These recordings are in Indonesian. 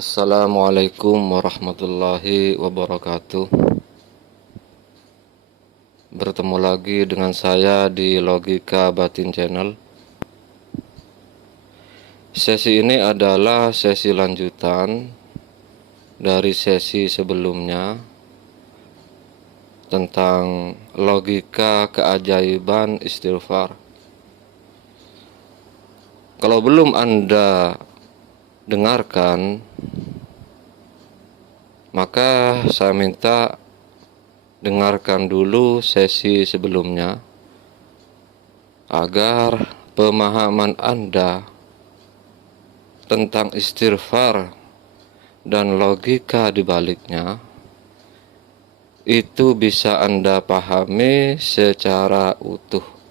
Assalamualaikum warahmatullahi wabarakatuh. Bertemu lagi dengan saya di Logika Batin Channel. Sesi ini adalah sesi lanjutan dari sesi sebelumnya tentang logika keajaiban istighfar. Kalau belum Anda dengarkan, maka saya minta dengarkan dulu sesi sebelumnya agar pemahaman Anda tentang istighfar dan logika di baliknya itu bisa Anda pahami secara utuh.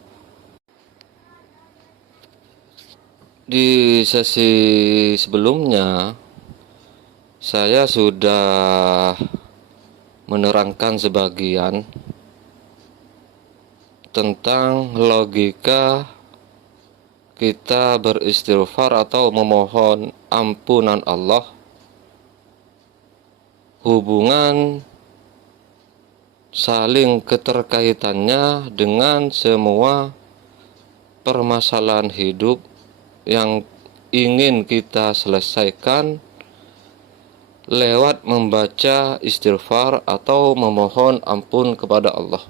Di sesi sebelumnya saya sudah menerangkan sebagian tentang logika kita beristighfar atau memohon ampunan Allah, hubungan saling keterkaitannya dengan semua permasalahan hidup yang ingin kita selesaikan lewat membaca istighfar atau memohon ampun kepada Allah.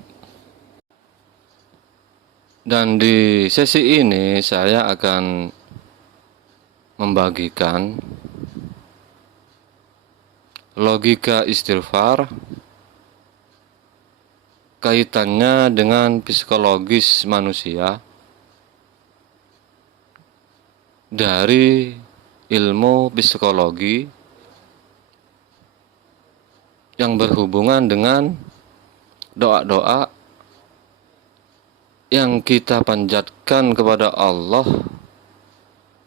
Dan di sesi ini saya akan membagikan logika istighfar kaitannya dengan psikologis manusia dari ilmu psikologi yang berhubungan dengan doa-doa yang kita panjatkan kepada Allah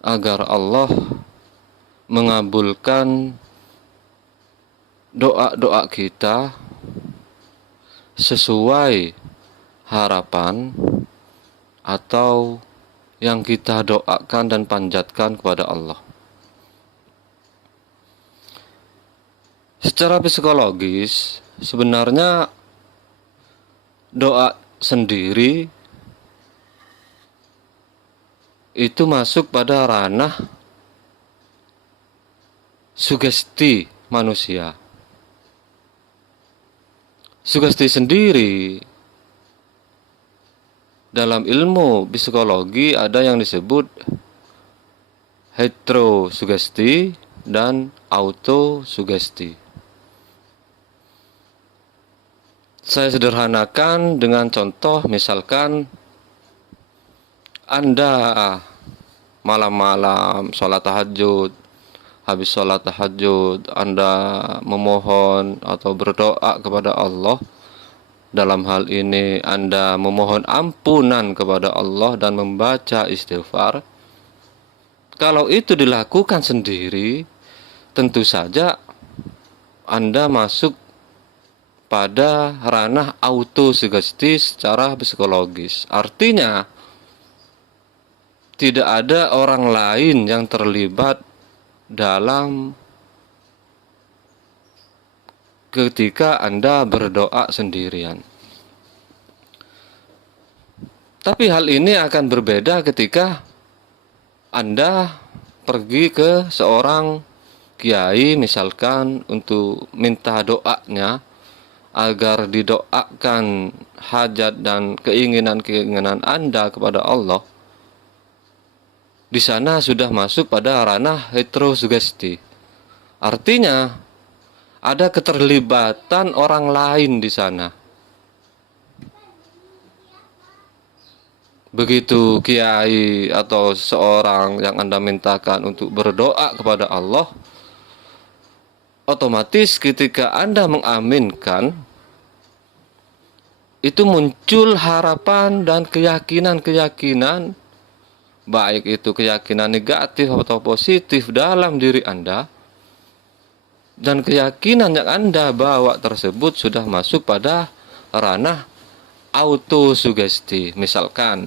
agar Allah mengabulkan doa-doa kita sesuai harapan atau yang kita doakan dan panjatkan kepada Allah. Secara psikologis, sebenarnya doa sendiri itu masuk pada ranah sugesti manusia. Sugesti sendiri dalam ilmu psikologi ada yang disebut heterosugesti dan autosugesti. Saya sederhanakan dengan contoh, misalkan Anda malam-malam sholat tahajud, habis sholat tahajud Anda memohon atau berdoa kepada Allah. Dalam hal ini Anda memohon ampunan kepada Allah dan membaca istighfar. Kalau itu dilakukan sendiri, tentu saja Anda masuk pada ranah autosugesti secara psikologis. Artinya, tidak ada orang lain yang terlibat dalam ketika Anda berdoa sendirian. Tapi hal ini akan berbeda ketika Anda pergi ke seorang kiai misalkan untuk minta doanya agar didoakan hajat dan keinginan-keinginan Anda kepada Allah. Di sana sudah masuk pada ranah heterosugesti. Artinya ada keterlibatan orang lain di sana. Begitu kiai atau seorang yang Anda mintakan untuk berdoa kepada Allah, otomatis ketika Anda mengaminkan, itu muncul harapan dan keyakinan-keyakinan, baik itu keyakinan negatif atau positif dalam diri Anda. Dan keyakinan yang Anda bawa tersebut sudah masuk pada ranah autosugesti. Misalkan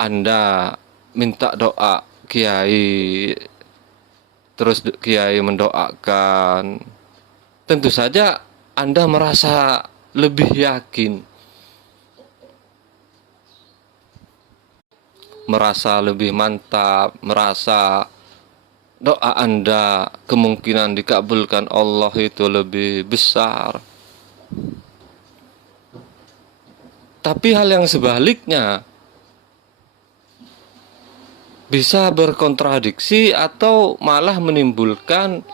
Anda minta doa kiai terus kiai mendoakan, tentu saja Anda merasa lebih yakin, merasa lebih mantap, merasa doa Anda kemungkinan dikabulkan Allah itu lebih besar. Tapi hal yang sebaliknya bisa berkontradiksi atau malah menimbulkan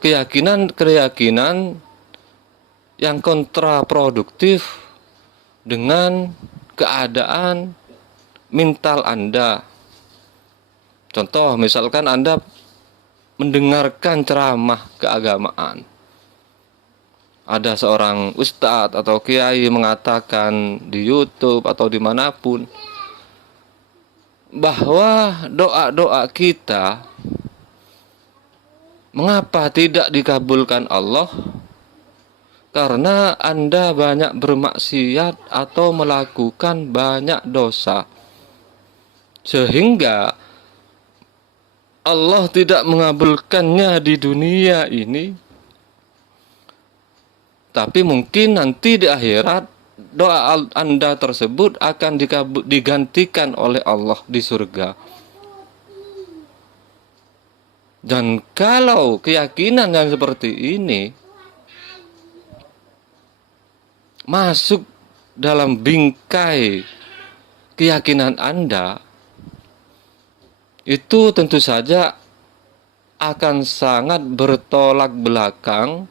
keyakinan-keyakinan yang kontraproduktif dengan keadaan mental Anda. Contoh, misalkan Anda mendengarkan ceramah keagamaan. Ada seorang ustadz atau kiai mengatakan di YouTube atau dimanapun bahwa doa-doa kita mengapa tidak dikabulkan Allah? Karena Anda banyak bermaksiat atau melakukan banyak dosa, sehingga Allah tidak mengabulkannya di dunia ini. Tapi mungkin nanti di akhirat doa Anda tersebut akan digantikan oleh Allah di surga. Dan kalau keyakinan yang seperti ini masuk dalam bingkai keyakinan Anda, itu tentu saja akan sangat bertolak belakang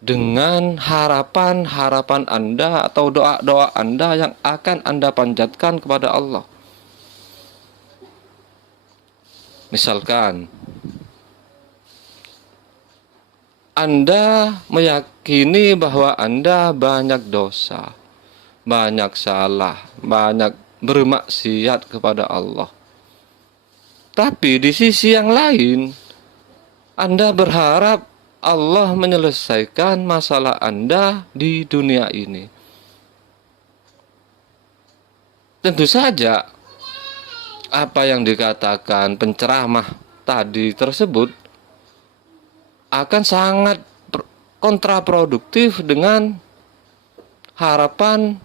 dengan harapan-harapan Anda atau doa-doa Anda yang akan Anda panjatkan kepada Allah. Misalkan Anda meyakini bahwa Anda banyak dosa, banyak salah, banyak bermaksiat kepada Allah. Tapi di sisi yang lain, Anda berharap Allah menyelesaikan masalah Anda di dunia ini. Tentu saja apa yang dikatakan penceramah tadi tersebut akan sangat kontraproduktif dengan harapan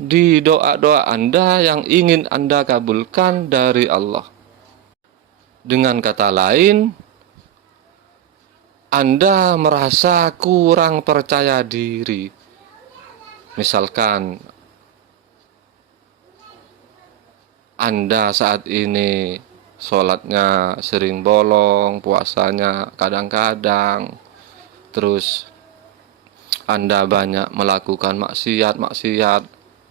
di doa-doa Anda yang ingin Anda kabulkan dari Allah. Dengan kata lain, Anda merasa kurang percaya diri. Misalkan Anda saat ini sholatnya sering bolong, puasanya kadang-kadang, terus Anda banyak melakukan maksiat,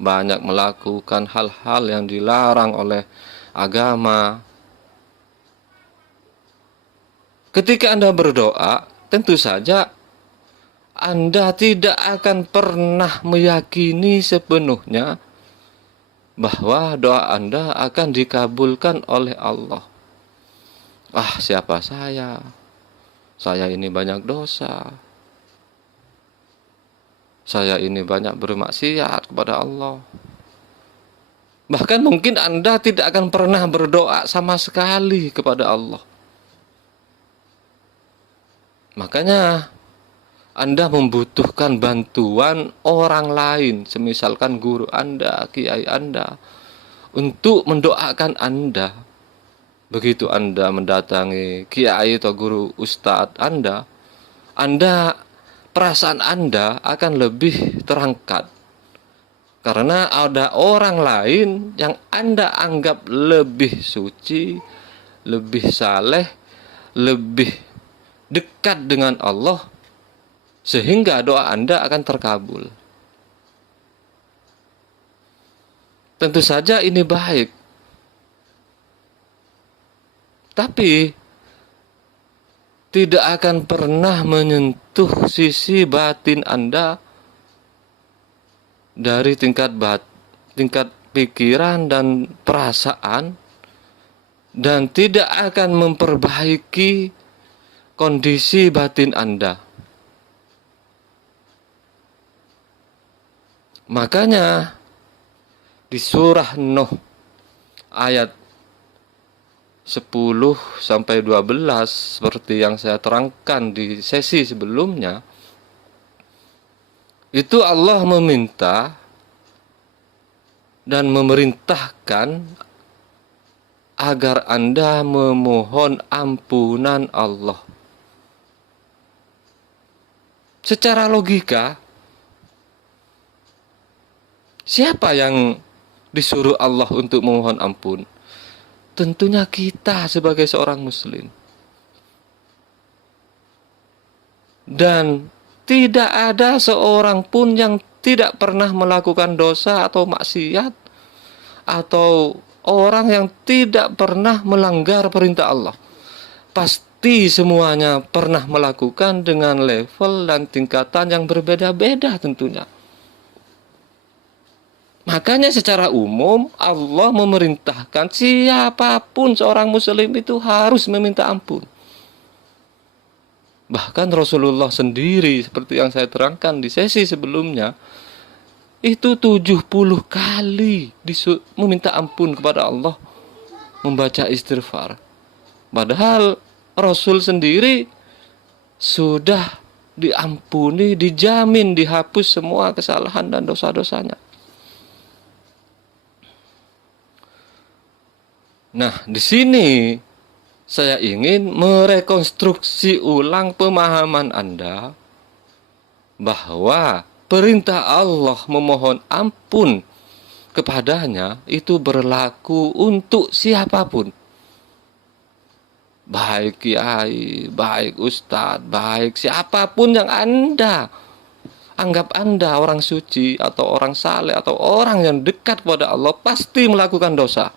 banyak melakukan hal-hal yang dilarang oleh agama. Ketika Anda berdoa, tentu saja Anda tidak akan pernah meyakini sepenuhnya bahwa doa Anda akan dikabulkan oleh Allah. Siapa saya? Saya ini banyak dosa. Saya ini banyak bermaksiat kepada Allah. Bahkan mungkin Anda tidak akan pernah berdoa sama sekali kepada Allah. Makanya Anda membutuhkan bantuan orang lain, semisalkan guru Anda, kiai Anda, untuk mendoakan Anda. Begitu Anda mendatangi kiai atau guru ustadz Anda, perasaan Anda akan lebih terangkat. Karena ada orang lain yang Anda anggap lebih suci, lebih saleh, lebih dekat dengan Allah, sehingga doa Anda akan terkabul. Tentu saja ini baik, tapi tidak akan pernah menyentuh sisi batin Anda dari tingkat pikiran dan perasaan, dan tidak akan memperbaiki kondisi batin Anda. Makanya di surah Nuh ayat 10 sampai 12 seperti yang saya terangkan di sesi sebelumnya, itu Allah meminta dan memerintahkan agar Anda memohon ampunan Allah. Secara logika, siapa yang disuruh Allah untuk memohon ampun? Tentunya kita sebagai seorang muslim. Dan tidak ada seorang pun yang tidak pernah melakukan dosa atau maksiat, atau orang yang tidak pernah melanggar perintah Allah. Pasti semuanya pernah melakukan dengan level dan tingkatan yang berbeda-beda tentunya. Makanya secara umum Allah memerintahkan siapapun seorang muslim itu harus meminta ampun. Bahkan Rasulullah sendiri seperti yang saya terangkan di sesi sebelumnya, itu 70 kali meminta ampun kepada Allah, membaca istighfar. Padahal Rasul sendiri sudah diampuni, dijamin dihapus semua kesalahan dan dosa-dosanya. Nah, di sini saya ingin merekonstruksi ulang pemahaman Anda bahwa perintah Allah memohon ampun kepadanya itu berlaku untuk siapapun. Baik kiai, baik ustadz, baik siapapun yang Anda anggap Anda orang suci atau orang saleh atau orang yang dekat kepada Allah, pasti melakukan dosa.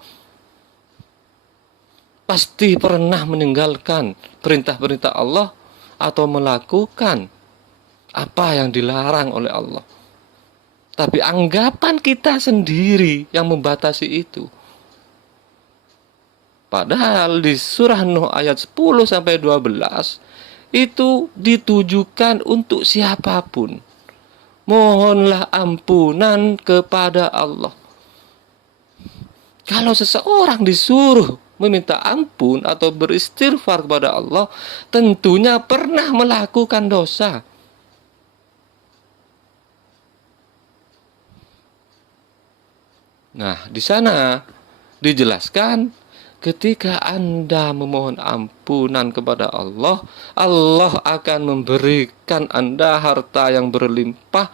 Pasti pernah meninggalkan perintah-perintah Allah atau melakukan apa yang dilarang oleh Allah. Tapi anggapan kita sendiri yang membatasi itu. Padahal di surah Nuh ayat 10 sampai 12 itu ditujukan untuk siapapun. Mohonlah ampunan kepada Allah. Kalau seseorang disuruh meminta ampun atau beristighfar kepada Allah, tentunya pernah melakukan dosa. Nah, di sana dijelaskan ketika Anda memohon ampunan kepada Allah, Allah akan memberikan Anda harta yang berlimpah,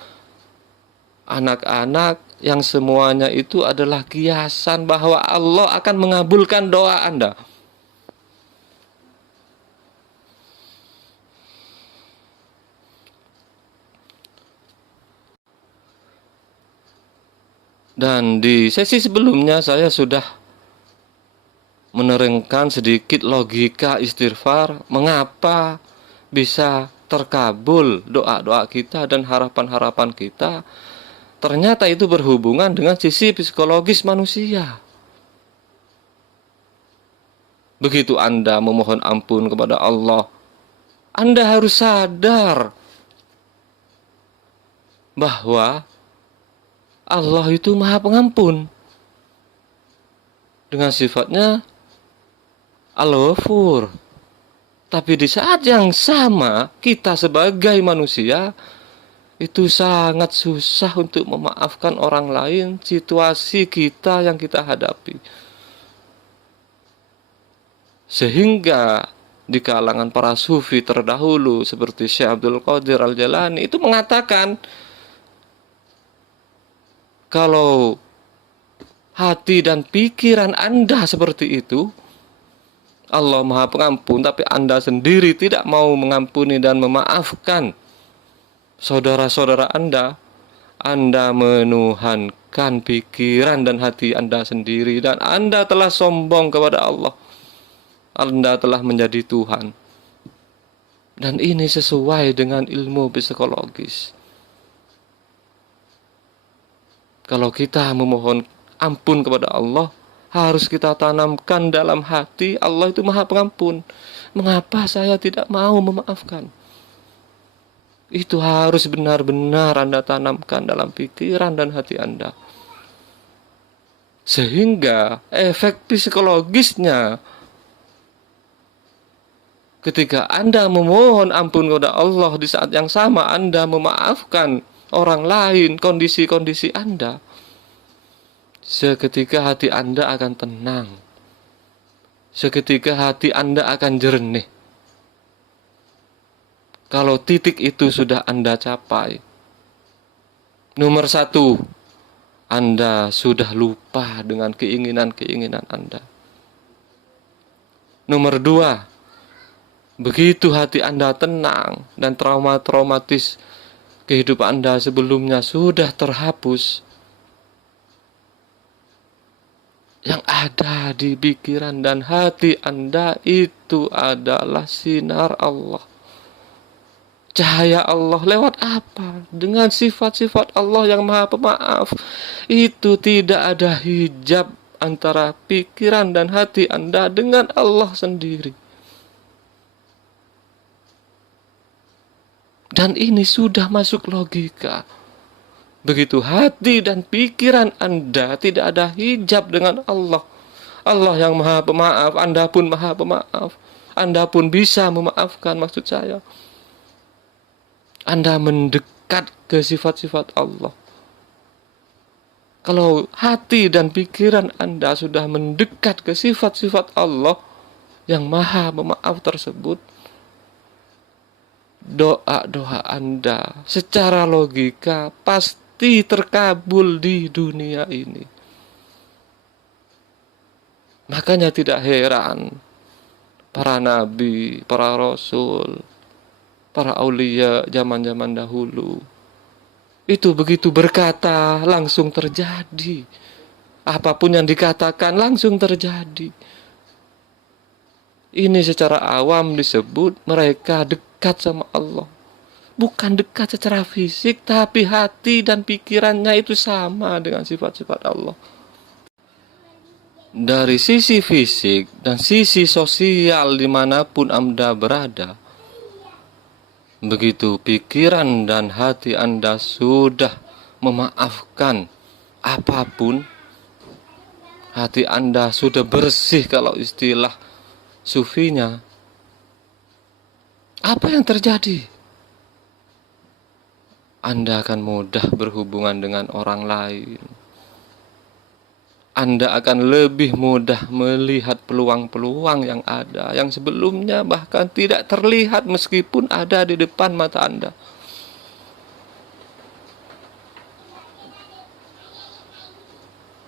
anak-anak yang semuanya itu adalah kiasan bahwa Allah akan mengabulkan doa Anda. Dan di sesi sebelumnya saya sudah menerangkan sedikit logika istighfar, mengapa bisa terkabul doa-doa kita dan harapan-harapan kita. Ternyata itu berhubungan dengan sisi psikologis manusia. Begitu Anda memohon ampun kepada Allah, Anda harus sadar bahwa Allah itu Maha Pengampun. Dengan sifatnya Al-Ghafur. Tapi di saat yang sama, kita sebagai manusia itu sangat susah untuk memaafkan orang lain, situasi kita yang kita hadapi. Sehingga di kalangan para sufi terdahulu seperti Syekh Abdul Qadir Al-Jalani itu mengatakan, kalau hati dan pikiran Anda seperti itu, Allah Maha Pengampun, tapi Anda sendiri tidak mau mengampuni dan memaafkan saudara-saudara Anda menuhankan pikiran dan hati Anda sendiri, dan Anda telah sombong kepada Allah. Anda telah menjadi Tuhan. Dan ini sesuai dengan ilmu psikologis. Kalau kita memohon ampun kepada Allah, harus kita tanamkan dalam hati, Allah itu Maha Pengampun. Mengapa saya tidak mau memaafkan? Itu harus benar-benar Anda tanamkan dalam pikiran dan hati Anda. Sehingga efek psikologisnya Ketika Anda memohon ampun kepada Allah, di saat yang sama Anda memaafkan orang lain, kondisi-kondisi Anda, seketika hati Anda akan tenang. Seketika hati Anda akan jernih. Kalau titik itu sudah Anda capai, nomor satu, Anda sudah lupa dengan keinginan-keinginan Anda. Nomor dua, begitu hati Anda tenang dan trauma-traumatis kehidupan Anda sebelumnya sudah terhapus, yang ada di pikiran dan hati Anda itu adalah sinar Allah. Cahaya Allah lewat apa? Dengan sifat-sifat Allah yang Maha Pemaaf. Itu tidak ada hijab antara pikiran dan hati Anda dengan Allah sendiri. Dan ini sudah masuk logika. Begitu hati dan pikiran Anda tidak ada hijab dengan Allah. Allah yang Maha Pemaaf, Anda pun Maha Pemaaf. Anda pun bisa memaafkan, maksud saya. Anda mendekat ke sifat-sifat Allah. Kalau hati dan pikiran Anda sudah mendekat ke sifat-sifat Allah yang Maha Pemaaf tersebut, doa-doa Anda secara logika pasti terkabul di dunia ini. Makanya tidak heran para nabi, para rasul, para aulia zaman-zaman dahulu itu begitu berkata langsung terjadi. Apapun yang dikatakan langsung terjadi. Ini secara awam disebut mereka dekat sama Allah. Bukan dekat secara fisik, tapi hati dan pikirannya itu sama dengan sifat-sifat Allah. Dari sisi fisik dan sisi sosial dimanapun Anda berada, begitu pikiran dan hati Anda sudah memaafkan apapun, hati Anda sudah bersih kalau istilah sufinya, apa yang terjadi? Anda akan mudah berhubungan dengan orang lain. Anda akan lebih mudah melihat peluang-peluang yang ada, yang sebelumnya bahkan tidak terlihat meskipun ada di depan mata Anda.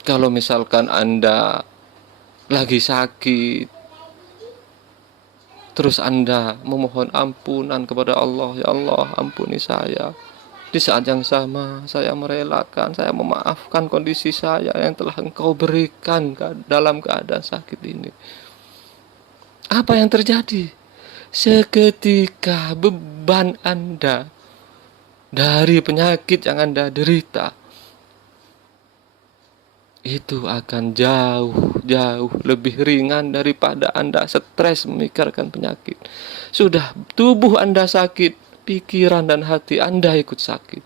Kalau misalkan Anda lagi sakit, terus Anda memohon ampunan kepada Allah, ya Allah ampuni saya. Di saat yang sama saya merelakan, saya memaafkan kondisi saya yang telah Engkau berikan dalam keadaan sakit ini. Apa yang terjadi? Seketika beban Anda dari penyakit yang Anda derita itu akan jauh lebih ringan daripada Anda stres memikirkan penyakit. Sudah tubuh Anda sakit, pikiran dan hati Anda ikut sakit.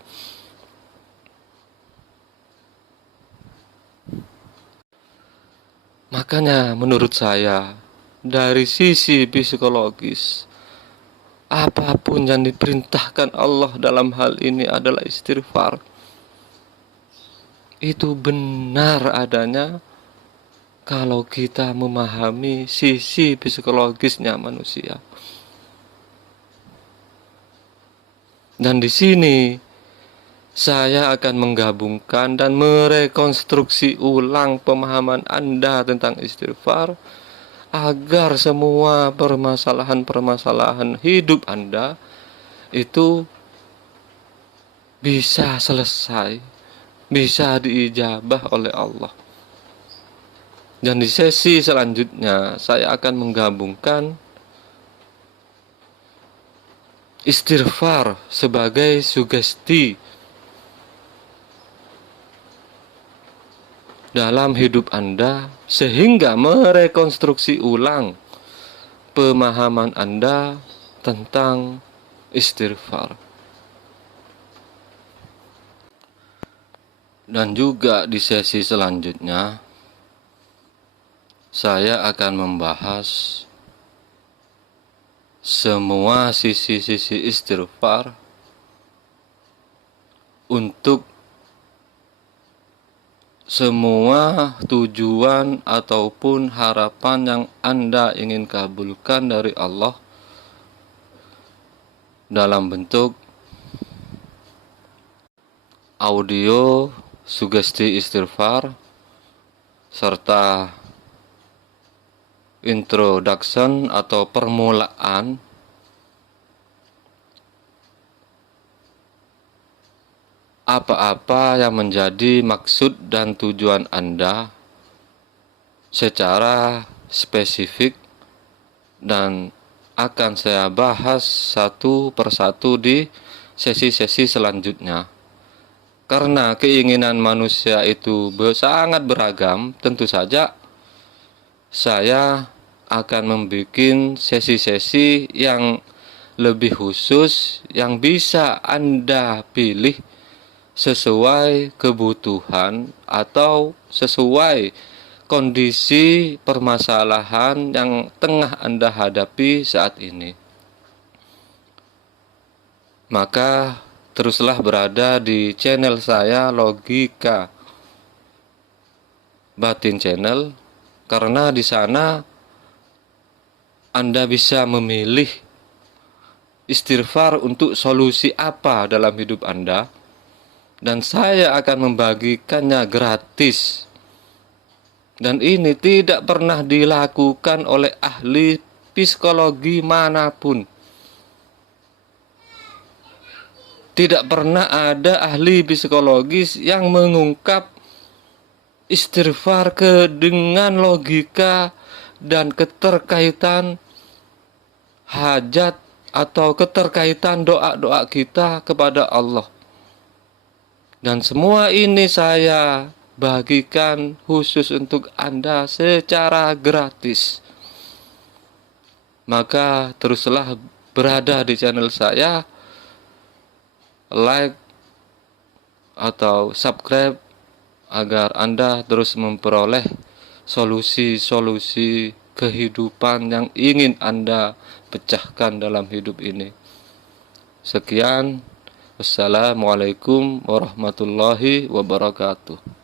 Makanya menurut saya, dari sisi psikologis, apapun yang diperintahkan Allah dalam hal ini adalah istighfar. Itu benar adanya kalau kita memahami sisi psikologisnya manusia. Dan di sini saya akan menggabungkan dan merekonstruksi ulang pemahaman Anda tentang istighfar agar semua permasalahan-permasalahan hidup Anda itu bisa selesai, bisa diijabah oleh Allah. Dan di sesi selanjutnya saya akan menggabungkan istighfar sebagai sugesti dalam hidup Anda sehingga merekonstruksi ulang pemahaman Anda tentang istighfar. Dan juga di sesi selanjutnya saya akan membahas semua sisi-sisi istighfar untuk semua tujuan ataupun harapan yang Anda ingin kabulkan dari Allah dalam bentuk audio sugesti istighfar serta introduction atau permulaan apa-apa yang menjadi maksud dan tujuan Anda secara spesifik, dan akan saya bahas satu persatu di sesi-sesi selanjutnya. Karena keinginan manusia itu sangat beragam, tentu saja saya akan membuat sesi-sesi yang lebih khusus yang bisa Anda pilih sesuai kebutuhan atau sesuai kondisi permasalahan yang tengah Anda hadapi saat ini. Maka teruslah berada di channel saya, Logika Batin Channel, karena di sana Anda bisa memilih istighfar untuk solusi apa dalam hidup Anda, dan saya akan membagikannya gratis. Dan ini tidak pernah dilakukan oleh ahli psikologi manapun. Tidak pernah ada ahli psikologis yang mengungkap istighfar dengan logika dan keterkaitan hajat atau keterkaitan doa-doa kita kepada Allah. Dan semua ini saya bagikan khusus untuk Anda secara gratis. Maka teruslah berada di channel saya, like atau subscribe agar Anda terus memperoleh solusi-solusi kehidupan yang ingin Anda pecahkan dalam hidup ini. Sekian. Assalamualaikum warahmatullahi wabarakatuh.